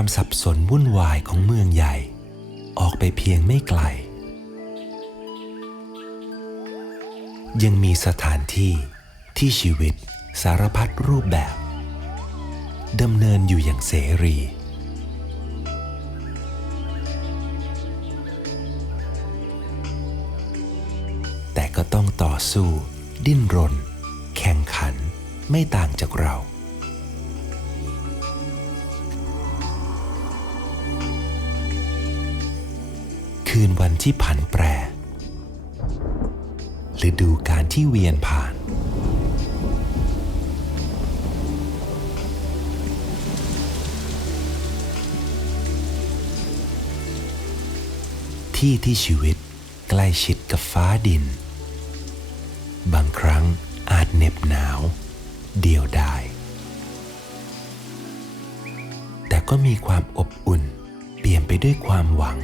ความสับสนวุ่นวายของเมืองใหญ่ออกไปเพียงไม่ไกลยังมีสถานที่ที่ชีวิตสารพัดรูปแบบดำเนินอยู่อย่างเสรีแต่ก็ต้องต่อสู้ดิ้นรนแข่งขันไม่ต่างจากเราคืนวันที่ผันแปรฤดูกาลที่เวียนผ่านที่ชีวิตใกล้ชิดกับฟ้าดินบางครั้งอาจเหน็บหนาวเดี่ยวดายแต่ก็มีความอบอุ่นเปี่ยมไปด้วยความหวัง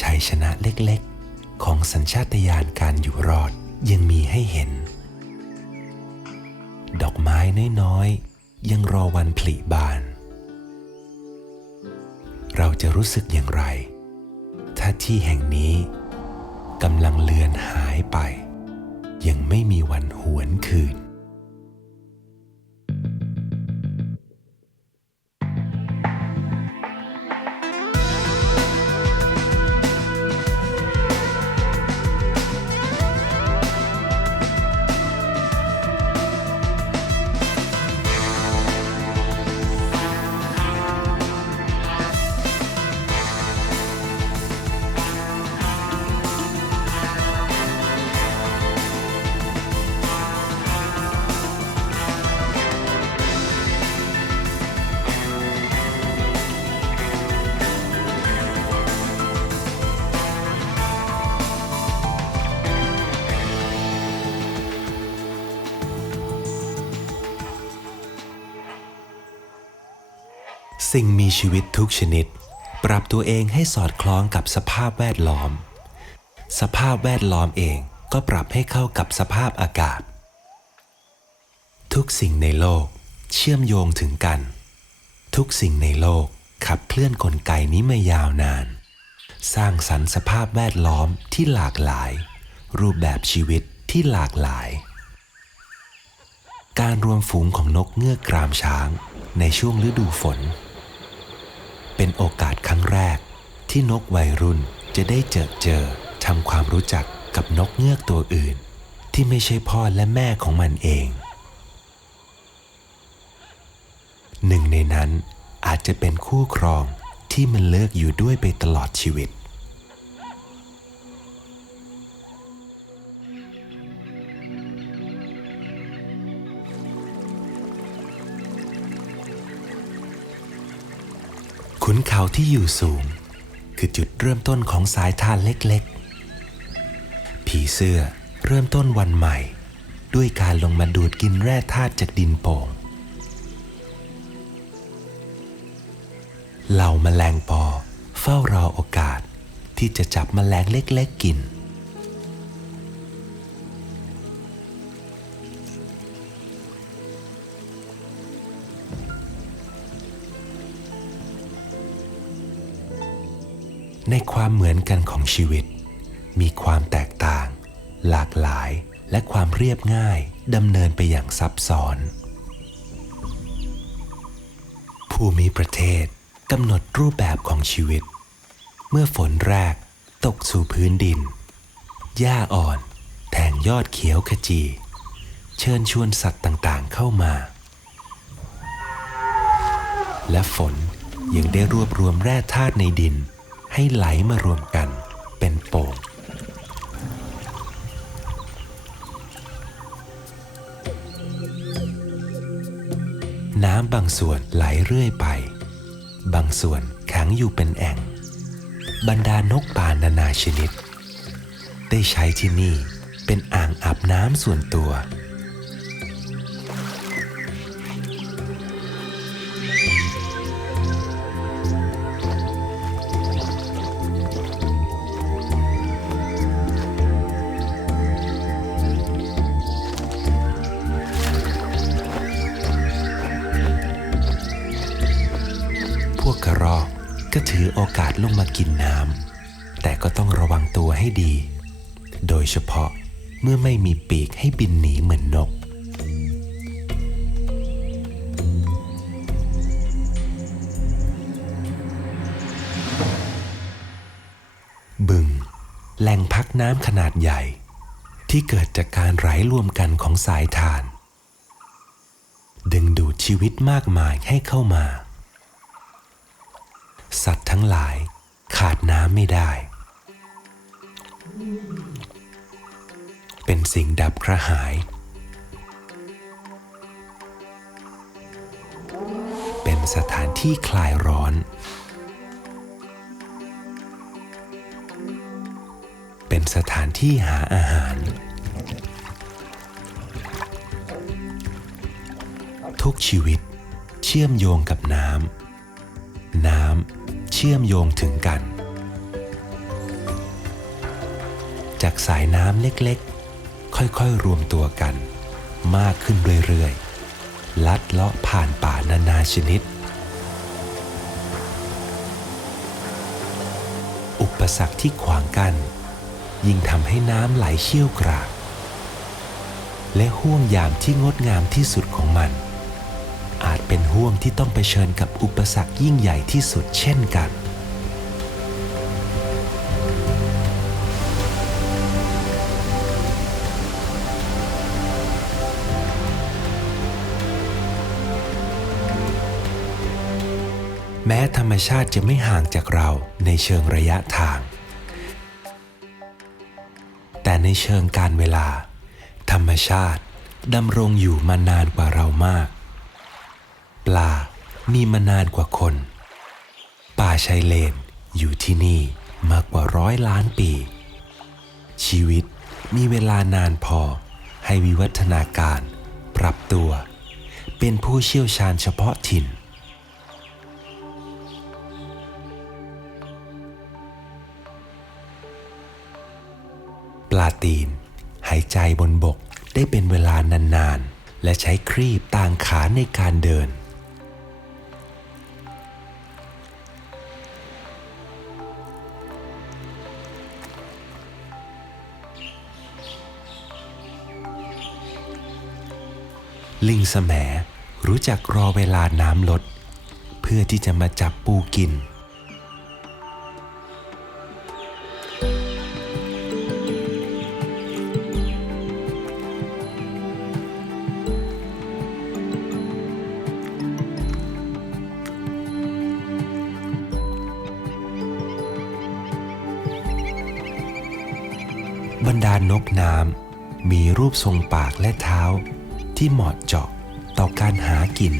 ชัยชนะเล็กๆของสัญชาตญาณการอยู่รอดยังมีให้เห็นดอกไม้น้อยๆยังรอวันผลิบานเราจะรู้สึกอย่างไรถ้าที่แห่งนี้กำลังเลือนหายไปยังไม่มีวันหวนคืนสิ่งมีชีวิตทุกชนิดปรับตัวเองให้สอดคล้องกับสภาพแวดล้อมสภาพแวดล้อมเองก็ปรับให้เข้ากับสภาพอากาศทุกสิ่งในโลกเชื่อมโยงถึงกันทุกสิ่งในโลกขับเคลื่อนกลไกนี้มายาวนานสร้างสรรค์สภาพแวดล้อมที่หลากหลายรูปแบบชีวิตที่หลากหลายการรวมฝูงของนกเงือกกรามช้างในช่วงฤดูฝนเป็นโอกาสครั้งแรกที่นกวัยรุ่นจะได้เจอทำความรู้จักกับนกเงือกตัวอื่นที่ไม่ใช่พ่อและแม่ของมันเองหนึ่งในนั้นอาจจะเป็นคู่ครองที่มันเลิกอยู่ด้วยไปตลอดชีวิตขุนเขาที่อยู่สูงคือจุดเริ่มต้นของสายทานเล็กๆผีเสื้อเริ่มต้นวันใหม่ด้วยการลงมาดูดกินแร่ธาตุจากดินโป่งเหล่าแมลงปอเฝ้ารอโอกาสที่จะจับแมลงเล็กๆกินในความเหมือนกันของชีวิตมีความแตกต่างหลากหลายและความเรียบง่ายดำเนินไปอย่างซับซ้อนภูมิประเทศกำหนดรูปแบบของชีวิตเมื่อฝนแรกตกสู่พื้นดินหญ้าอ่อนแทงยอดเขียวขจีเชิญชวนสัตว์ต่างๆเข้ามาและฝนยังได้รวบรวมแร่ธาตุในดินให้ไหลมารวมกันเป็นโป่งน้ำบางส่วนไหลเรื่อยไปบางส่วนขังอยู่เป็นแอ่งบรรดานกป่านานาชนิดได้ใช้ที่นี่เป็นอ่างอาบน้ำส่วนตัว อกาสลงมากินน้ำแต่ก็ต้องระวังตัวให้ดีโดยเฉพาะเมื่อไม่มีปีกให้บินหนีเหมือนนกบึงแหล่งพักน้ำขนาดใหญ่ที่เกิดจากการไหลรวมกันของสายถ่านดึงดูดชีวิตมากมายให้เข้ามาสัตว์ทั้งหลายขาดน้ำไม่ได้เป็นสิ่งดับกระหายเป็นสถานที่คลายร้อนเป็นสถานที่หาอาหารทุกชีวิตเชื่อมโยงกับน้ำเชื่อมโยงถึงกันจากสายน้ำเล็กๆค่อยๆรวมตัวกันมากขึ้นเรื่อยๆลัดเลาะผ่านป่านานาชนิดอุปสรรคที่ขวางกั้นยิ่งทำให้น้ำไหลเชี่ยวกรากและห้วงยามที่งดงามที่สุดของมันอาจเป็นห้วงที่ต้องเผชิญกับอุปสรรคยิ่งใหญ่ที่สุดเช่นกันแม้ธรรมชาติจะไม่ห่างจากเราในเชิงระยะทางแต่ในเชิงการเวลาธรรมชาติดำรงอยู่มานานกว่าเรามากปลามีมานานกว่าคนป่าชายเลนอยู่ที่นี่มากกว่า100 ล้านปีชีวิตมีเวลานานพอให้วิวัฒนาการปรับตัวเป็นผู้เชี่ยวชาญเฉพาะถิ่นปลาตีนหายใจบนบกได้เป็นเวลานานๆและใช้ครีบต่างขาในการเดินลิงแสมรู้จักรอเวลาน้ำลดเพื่อที่จะมาจับปูกินบรรดานกน้ำมีรูปทรงปากและเท้าที่เหมาะเจาะต่อการหากิน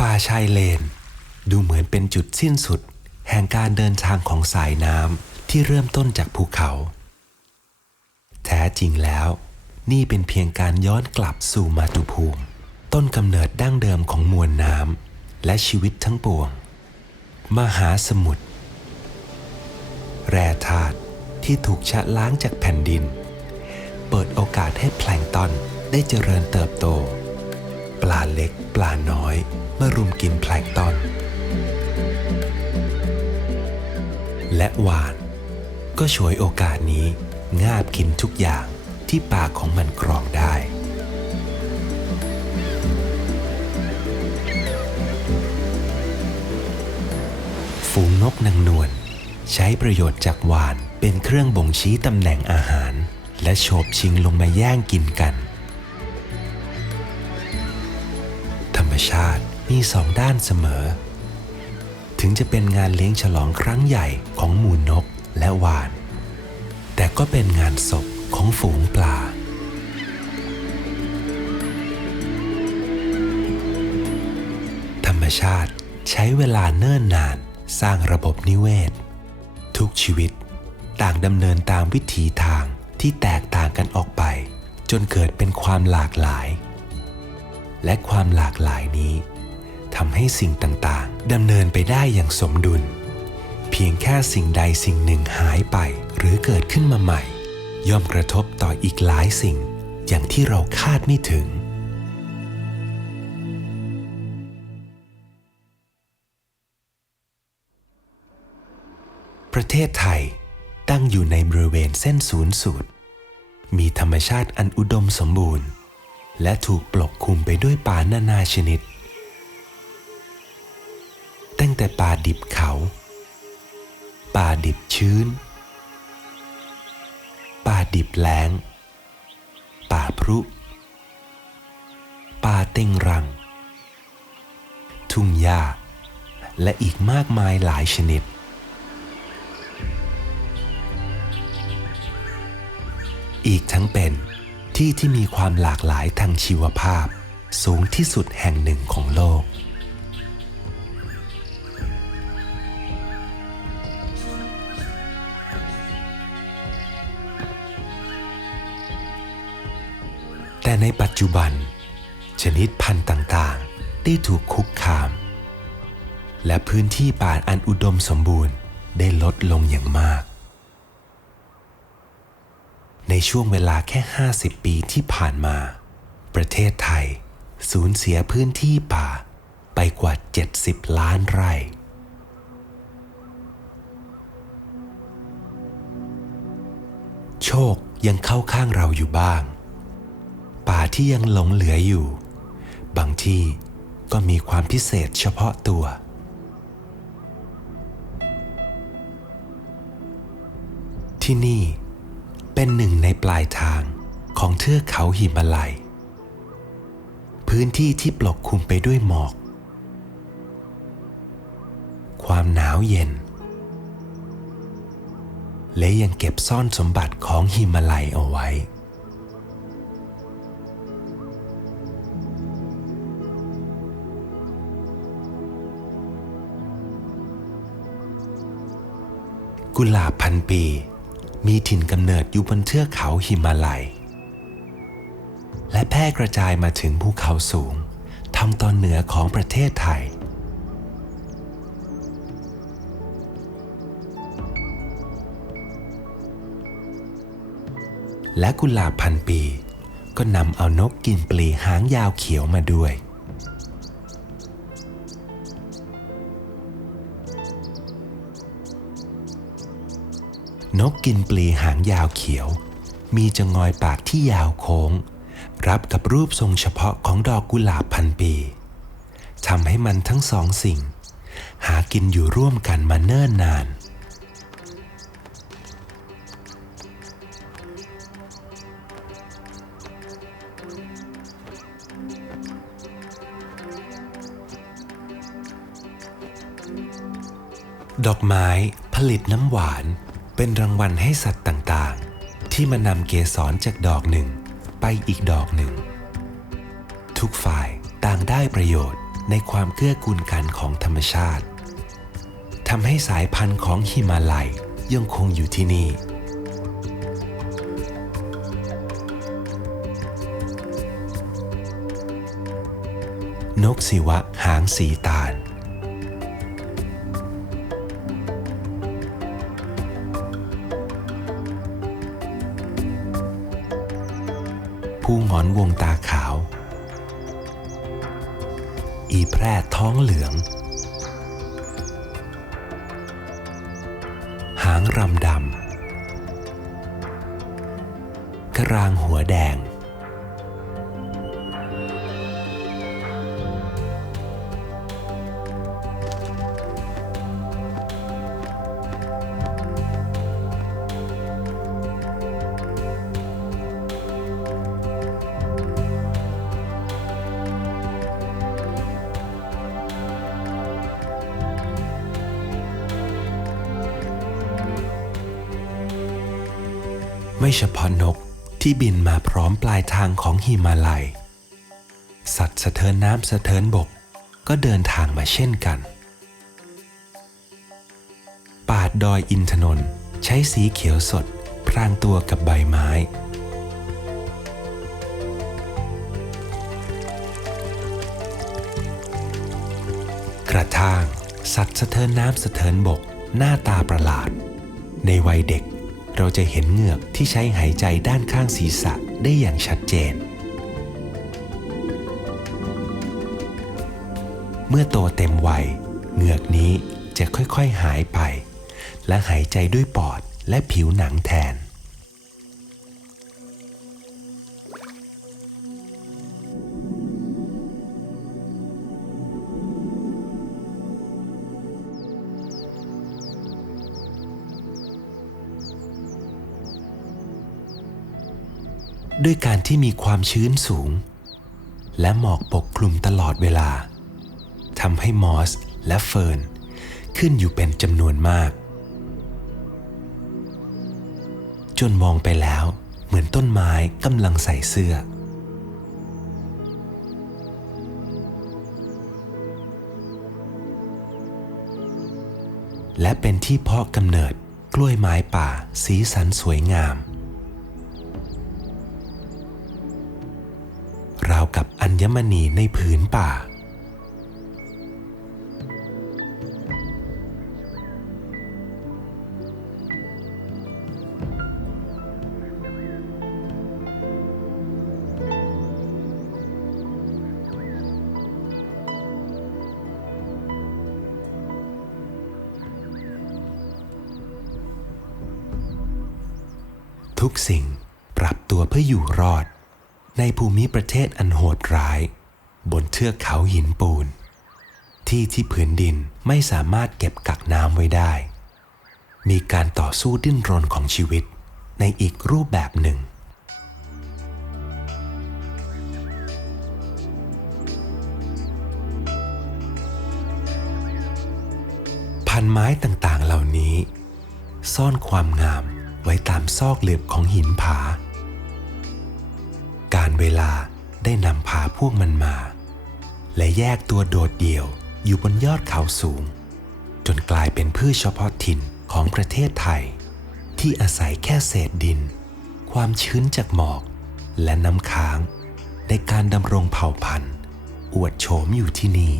ป่าชายเลนดูเหมือนเป็นจุดสิ้นสุดแห่งการเดินทางของสายน้ำที่เริ่มต้นจากภูเขาแท้จริงแล้วนี่เป็นเพียงการย้อนกลับสู่มาตุภูมิต้นกำเนิดดั้งเดิมของมวลน้ำและชีวิตทั้งปวงมหาสมุทรแร่ธาตุที่ถูกชะล้างจากแผ่นดินเปิดโอกาสให้แพลงก์ตอนได้เจริญเติบโตปลาเล็กปลาน้อยมารุมกินแพลงก์ตอนและวาฬก็ฉวยโอกาสนี้งาบกินทุกอย่างที่ปากของมันกรองได้ฝูงนกนางนวลใช้ประโยชน์จากวาฬเป็นเครื่องบ่งชี้ตำแหน่งอาหารและโฉบชิงลงมาแย่งกินกันธรรมชาติมีสองด้านเสมอถึงจะเป็นงานเลี้ยงฉลองครั้งใหญ่ของหมู่นกและวาฬแต่ก็เป็นงานศพของฝูงปลาธรรมชาติใช้เวลาเนิ่นนานสร้างระบบนิเวศทุกชีวิตต่างดำเนินตามวิถีทางที่แตกต่างกันออกไปจนเกิดเป็นความหลากหลายและความหลากหลายนี้ทำให้สิ่งต่างๆดำเนินไปได้อย่างสมดุลเพียงแค่สิ่งใดสิ่งหนึ่งหายไปหรือเกิดขึ้นมาใหม่ย่อมกระทบต่ออีกหลายสิ่งอย่างที่เราคาดไม่ถึง ประเทศไทยตั้งอยู่ในบริเวณเส้นศูนย์สูตรมีธรรมชาติอันอุดมสมบูรณ์และถูกปกคลุมไปด้วยป่านานาชนิดตั้งแต่ป่าดิบเขาป่าดิบชื้นป่าดิบแล้งป่าพรุป่าเต็งรังทุ่งหญ้าและอีกมากมายหลายชนิดอีกทั้งเป็นที่ที่มีความหลากหลายทางชีวภาพสูงที่สุดแห่งหนึ่งของโลกแต่ในปัจจุบันชนิดพันธุ์ต่างๆได้ถูกคุกคามและพื้นที่ป่าอันอุดมสมบูรณ์ได้ลดลงอย่างมากในช่วงเวลาแค่50 ปีที่ผ่านมาประเทศไทยสูญเสียพื้นที่ป่าไปกว่า70 ล้านไร่โชคยังเข้าข้างเราอยู่บ้างป่าที่ยังหลงเหลืออยู่บางที่ก็มีความพิเศษเฉพาะตัวที่นี่เป็นหนึ่งในปลายทางของเทือกเขาหิมาลัยพื้นที่ที่ปกคลุมไปด้วยหมอกความหนาวเย็นและยังเก็บซ่อนสมบัติของหิมาลัยเอาไว้กุหลาบพันปีมีถิ่นกำเนิดอยู่บนเทือกเขาหิมาลัยและแพร่กระจายมาถึงภูเขาสูงทางตอนเหนือของประเทศไทยและกุหลาบพันปีก็นำเอานกกินปลีหางยาวเขียวมาด้วยนกกินปลีหางยาวเขียวมีจงอยปากที่ยาวโค้งรับกับรูปทรงเฉพาะของดอกกุหลาบพันปีทำให้มันทั้งสองสิ่งหากินอยู่ร่วมกันมาเนิ่นนานดอกไม้ผลิตน้ำหวานเป็นรางวัลให้สัตว์ต่างๆที่มานำเกสรจากดอกหนึ่งไปอีกดอกหนึ่งทุกฝ่ายต่างได้ประโยชน์ในความเกื้อกูลกันของธรรมชาติทำให้สายพันธุ์ของหิมาลัยยังคงอยู่ที่นี่นกศิวะหางสีตาลผู้หงอนวงตาขาวอีแพร่ท้องเหลืองหางรำดำกระรางหัวแดงไม่เฉพาะนกที่บินมาพร้อมปลายทางของหิมาลัยสัตว์สะเทินน้ำสะเทินบกก็เดินทางมาเช่นกันป่าดอยอินทนนท์ใช้สีเขียวสดพรางตัวกับใบไม้กระทั่งสัตว์สะเทินน้ำสะเทินบกหน้าตาประหลาดในวัยเด็กเราจะเห็นเหงือกที่ใช้หายใจด้านข้างศีรษะได้อย่างชัดเจนเมื่อโตเต็มวัยเหงือกนี้จะค่อยๆหายไป และหายใจด้วยปอดและผิวหนังแทนด้วยการที่มีความชื้นสูงและหมอกปกคลุมตลอดเวลาทำให้มอสและเฟิร์นขึ้นอยู่เป็นจำนวนมากจนมองไปแล้วเหมือนต้นไม้กำลังใส่เสื้อและเป็นที่เพาะกำเนิดกล้วยไม้ป่าสีสันสวยงามราวกับอัญมณีในผืนป่าทุกสิ่งปรับตัวเพื่ออยู่รอดในภูมิประเทศอันโหดร้ายบนเทือกเขาหินปูนที่พื้นดินไม่สามารถเก็บกักน้ำไว้ได้มีการต่อสู้ดิ้นรนของชีวิตในอีกรูปแบบหนึ่งพันไม้ต่างๆเหล่านี้ซ่อนความงามไว้ตามซอกหลืบของหินผาการเวลาได้นำพาพวกมันมาและแยกตัวโดดเดี่ยวอยู่บนยอดเขาสูงจนกลายเป็นพืชเฉพาะถิ่นของประเทศไทยที่อาศัยแค่เศษดินความชื้นจากหมอกและน้ำค้างในการดำรงเผ่าพันธุ์อวดโฉมอยู่ที่นี่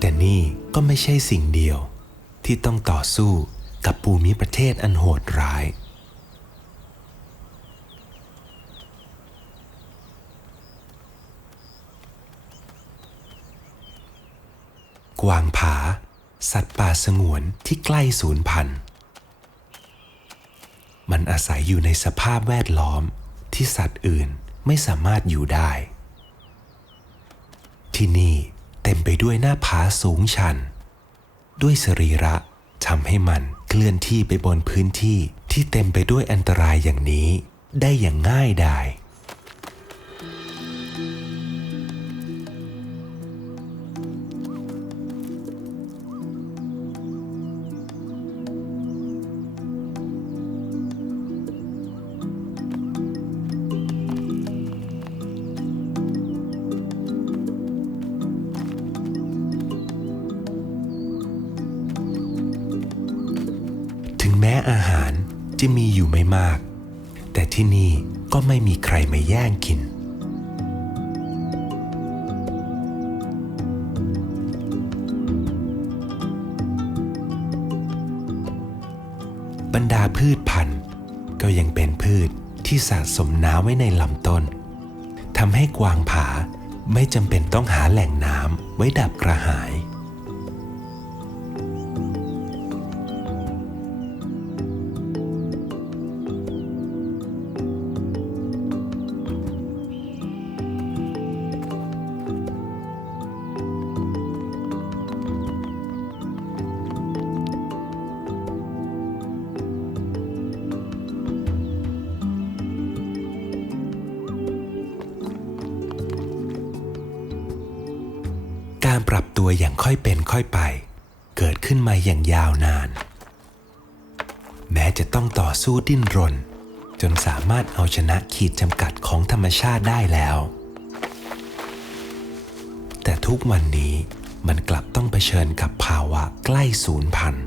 แต่นี่ก็ไม่ใช่สิ่งเดียวที่ต้องต่อสู้กับภูมิประเทศอันโหดร้ายกวางผาสัตว์ป่าสงวนที่ใกล้สูญพันธุ์มันอาศัยอยู่ในสภาพแวดล้อมที่สัตว์อื่นไม่สามารถอยู่ได้ที่นี่เต็มไปด้วยหน้าผาสูงชันด้วยสรีระทำให้มันเคลื่อนที่ไปบนพื้นที่ที่เต็มไปด้วยอันตรายอย่างนี้ได้อย่างง่ายดายแม้อาหารจะมีอยู่ไม่มากแต่ที่นี่ก็ไม่มีใครมาแย่งกินบรรดาพืชพันธุ์ก็ยังเป็นพืชที่สะสมน้ำไว้ในลำต้นทำให้กวางผาไม่จำเป็นต้องหาแหล่งน้ำไว้ดับกระหายการปรับตัวอย่างค่อยเป็นค่อยไปเกิดขึ้นมาอย่างยาวนาน ม้จะต้องต่อสู้ดิ้นรนจนสามารถเอาชนะขีดจำกัดของธรรมชาติได้แล้วแต่ทุกวันนี้มันกลับต้องเผชิญกับภาวะใกล้สูญพันธุ์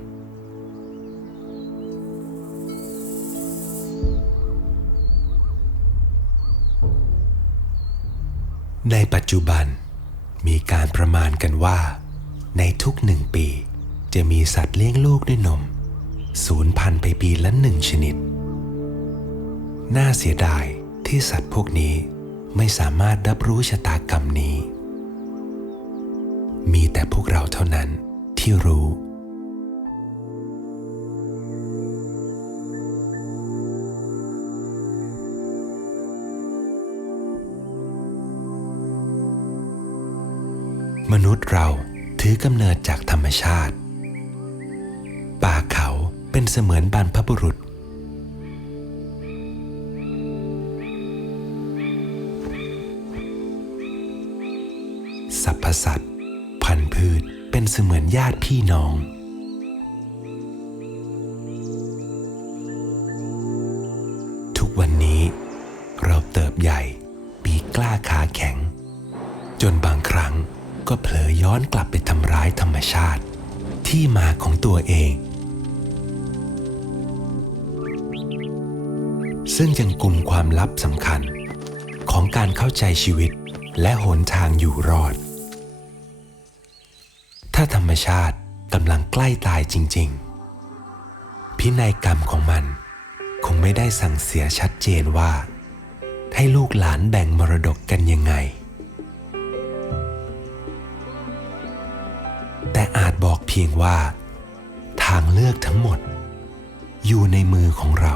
ในปัจจุบันมีการประมาณกันว่าในทุก1 ปีจะมีสัตว์เลี้ยงลูกด้วยนมสูญพันธุ์ไปปีละ1 ชนิดน่าเสียดายที่สัตว์พวกนี้ไม่สามารถรับรู้ชะตากรรมนี้มีแต่พวกเราเท่านั้นที่รู้มนุษย์เราถือกำเนิดจากธรรมชาติป่าเขาเป็นเสมือนบรรพบุรุษสรรพสัตว์พันธุ์พืชเป็นเสมือนญาติพี่น้องทุกวันนี้เราเติบใหญ่ปีกกล้าขาแข็งจนบางครั้งก็เผลอย้อนกลับไปทำร้ายธรรมชาติที่มาของตัวเองซึ่งยังกุมความลับสำคัญของการเข้าใจชีวิตและหนทางอยู่รอดถ้าธรรมชาติกำลังใกล้ตายจริงๆพินัยกรรมของมันคงไม่ได้สั่งเสียชัดเจนว่าให้ลูกหลานแบ่งมรดกกันยังไงแต่อาจบอกเพียงว่าทางเลือกทั้งหมดอยู่ในมือของเรา